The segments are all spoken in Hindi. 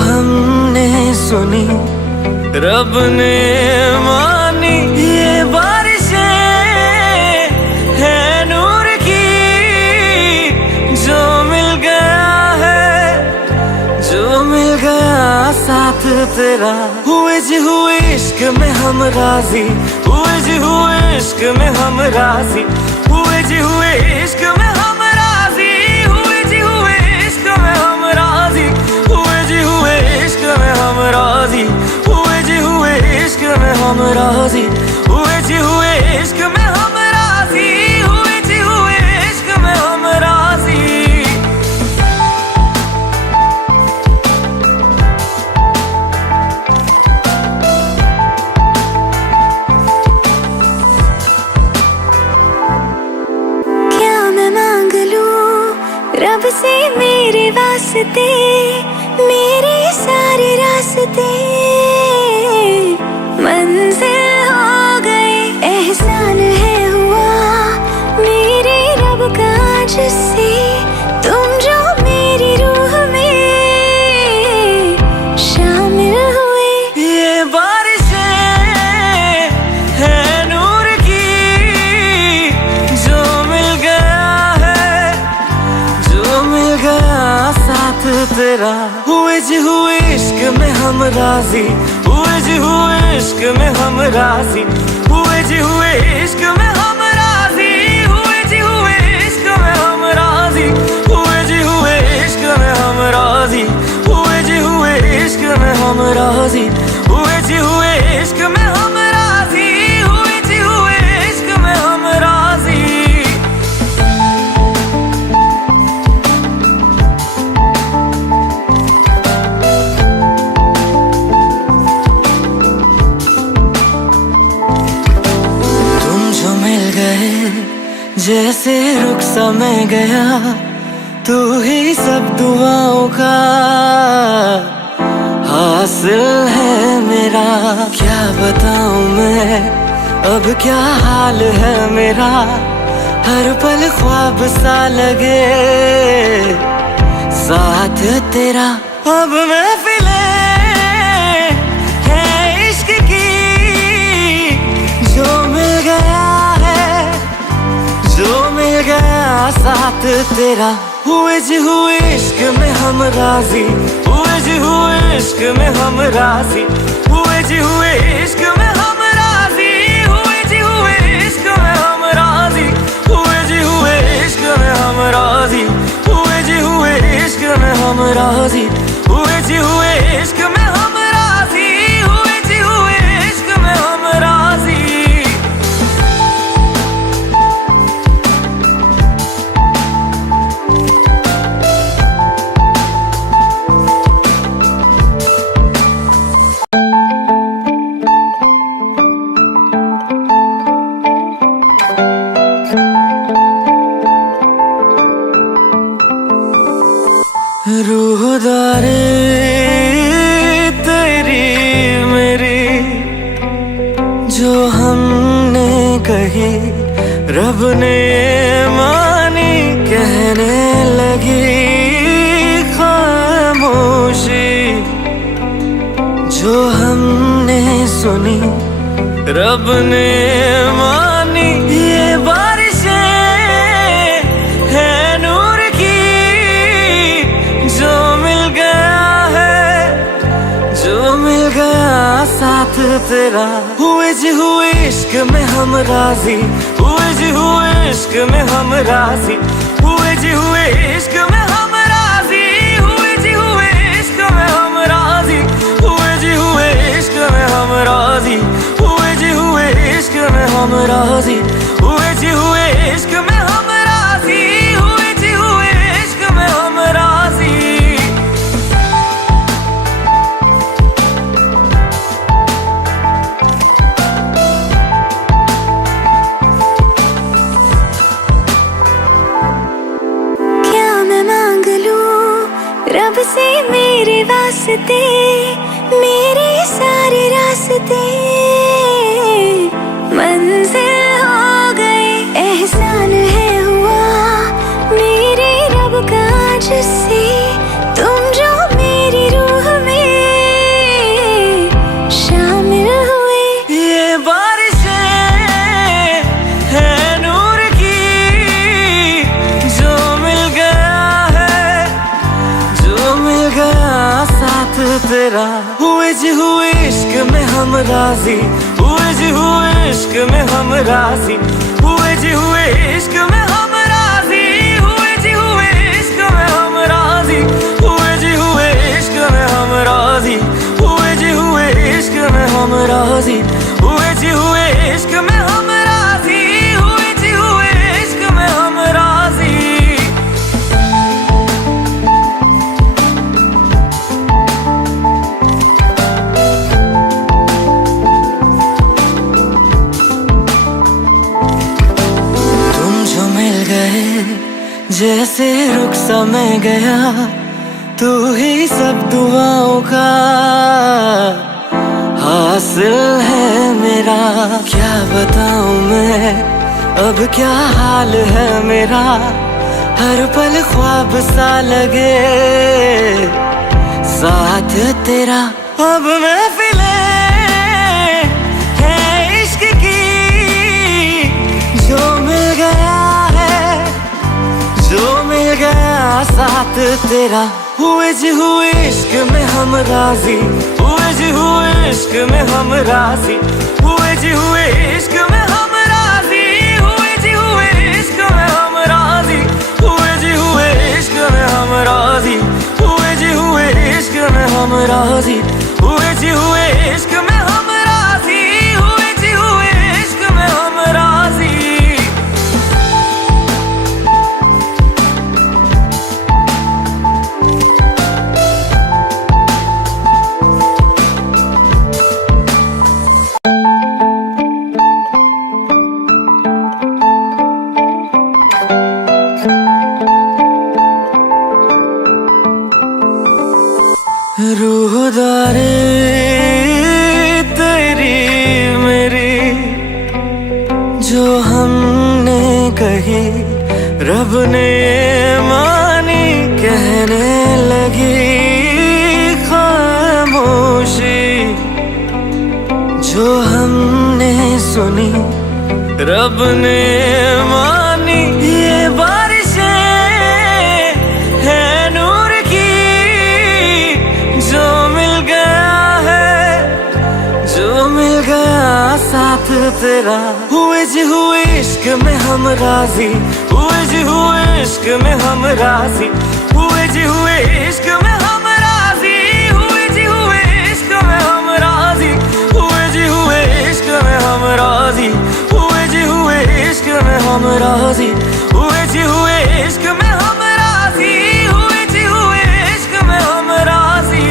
हमने सुनी रब ने मानी, ये बारिशें है नूर की, जो मिल गया है, जो मिल गया साथ तेरा। हुए जी हुए इश्क में हम राजी, हुए जी हुए इश्क में हम राजी, हुए जी हुए इश्क में हम राजी, हुए जी हुए इश्क में हम राजी, हुए जी हुए इश्क में हम राजी, हुए जी हुए इश्क में हम राजी, हुए जी हुए इश्क में हम राजी, हुए जी हुए इश्क में हम राजी। रब से मेरे वास्ते, मेरे सारे रास्ते मंजिल हो गए। एहसान है हुआ मेरे रब का जिससे, तुम जो मेरी रूह में शामिल हुए। ये बारिशें है नूर की, जो मिल गया है, जो मिल गया साथ तेरा। हुए जी हुए इश्क में हम राजी, हुए जी हुए इश्क में हम राजी, हुए जी हुए इश्क में हम राजी, हुए जी हुए इश्क में हम राजी, हुए जी हुए इश्क में हम राजी, हुए जी हुए इश्क में हम राजी, हुए जी हुए इश्क में हम राजी, हुए जी हुए इश्क में हम राजी। जैसे रुख सा मैं गया, तू ही सब दुआओं का हासिल है मेरा। क्या बताऊं मैं अब क्या हाल है मेरा, हर पल ख्वाब सा लगे साथ तेरा। अब महफिले है इश्क की, जो मिल गया है, जो मिल गया साथ तेरा। हुए जी हुए इश्क में हम राजी, हुए जी हुए इश्क में हम राजी, हुए जी हुए इश्क में हम राजी, हुए जी हुए इश्क में हम राजी, हुए जी हुए इश्क में हम राजी, हुए जी हुए इश्क में हम राजी, हुए जी हुए इश्क में हम राजी, हुए जी हुए इश्क में हम राजी। रूहदारे तेरी मेरी, जो हमने कही रब ने मानी, कहने लगी खामोशी, जो हमने सुनी रब ने मानी। ये बारिशें है नूर की, जो मिल गया है, जो मिल गया साथ तेरा। हुए जी हुए इश्क में हम राजी, हुए जी हुए इश्क में हम राजी, हुए जी हुए इश्क में हम राजी, हुए जी हुए इश्क में हम राजी, हुए जी हुए इश्क में हम राजी, हुए जी हुए इश्क में हम राजी, हुए जी हुए इश्क में हम राजी, हुए जी हुए इश्क में हम राजी। क्या मैं मांग लूं रब से मेरे वास्ते, मेरे सारे रास्ते मंजिल हो गए। एहसान है हुआ मेरे रब का जिससे, तुम जो मेरी रूह में तेरा। हुए जी हुए इश्क में हम राजी, हुए जी हुए इश्क में हम राजी, हुए जी हुए इश्क में हम राजी, हुए जी हुए इश्क में हम राजी, हुए जी हुए इश्क में हम राजी, हुए जी हुए इश्क में हम राजी, हुए जी हुए इश्क में हम राजी, हुए जी हुए इश्क में हम राजी। जैसे रुख समय गया, तू ही सब दुआओं का हासिल है मेरा। क्या बताऊं मैं अब क्या हाल है मेरा, हर पल ख्वाब सा लगे साथ तेरा। अब महफिले है इश्क की, जो मिल गया जो मिल गया साथ तेरा। हुए जी हुए इश्क में हम राजी, हुए जी हुए इश्क में हम राजी, हुए जी हुए इश्क में हम राजी, हुए जी हुए इश्क में हम राजी, हुए जी हुए इश्क में हम राजी, हुए जी हुए इश्क में हम राजी, हुए जी हुए इश्क में हम राजी, हुए जी हुए इश्क में हम राजी। रूहदारे तेरी मेरी जो हमने कही, रब ने मानी, कहने लगी खामोशी। जो हमने सुनी, रब ने मानी, ये बारिशें है नूर की, जो मिल गया है, जो मिल गया साथ तेरा। हुए जी हुए इश्क में हम राजी, हुए जी हुए इश्क में हम राजी, हुए जी हुए इश्क में हम राजी, हुए जी हुए इश्क में हम राजी, हुए जी हुए इश्क में हम राजी, हुए जी हुए इश्क में हम राजी, हुए जी हुए इश्क में हम राजी, हुए जी हुए इश्क में हम राजी।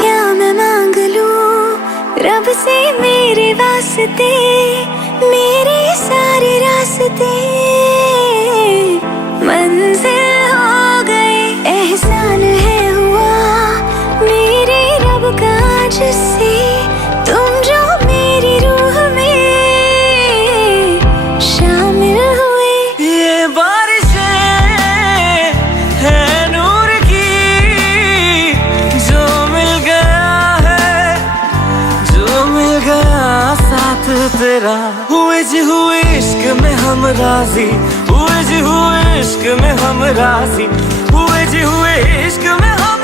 क्या मैं मांग लूं रब से मेरे वास्ते, मेरे सारे रास्ते मंजिल हो गए। एहसान है हुआ मेरे रब का जिससे, तुम जो मेरी रूह में शामिल हुए। ये बारिशें है नूर की, जो मिल गया है, जो मिल गया साथ तेरा। हुए जी हुए इश्क में हम राजी, हुए जी हुए इश्क में हम राजी, हुए जी हुए इश्क में हम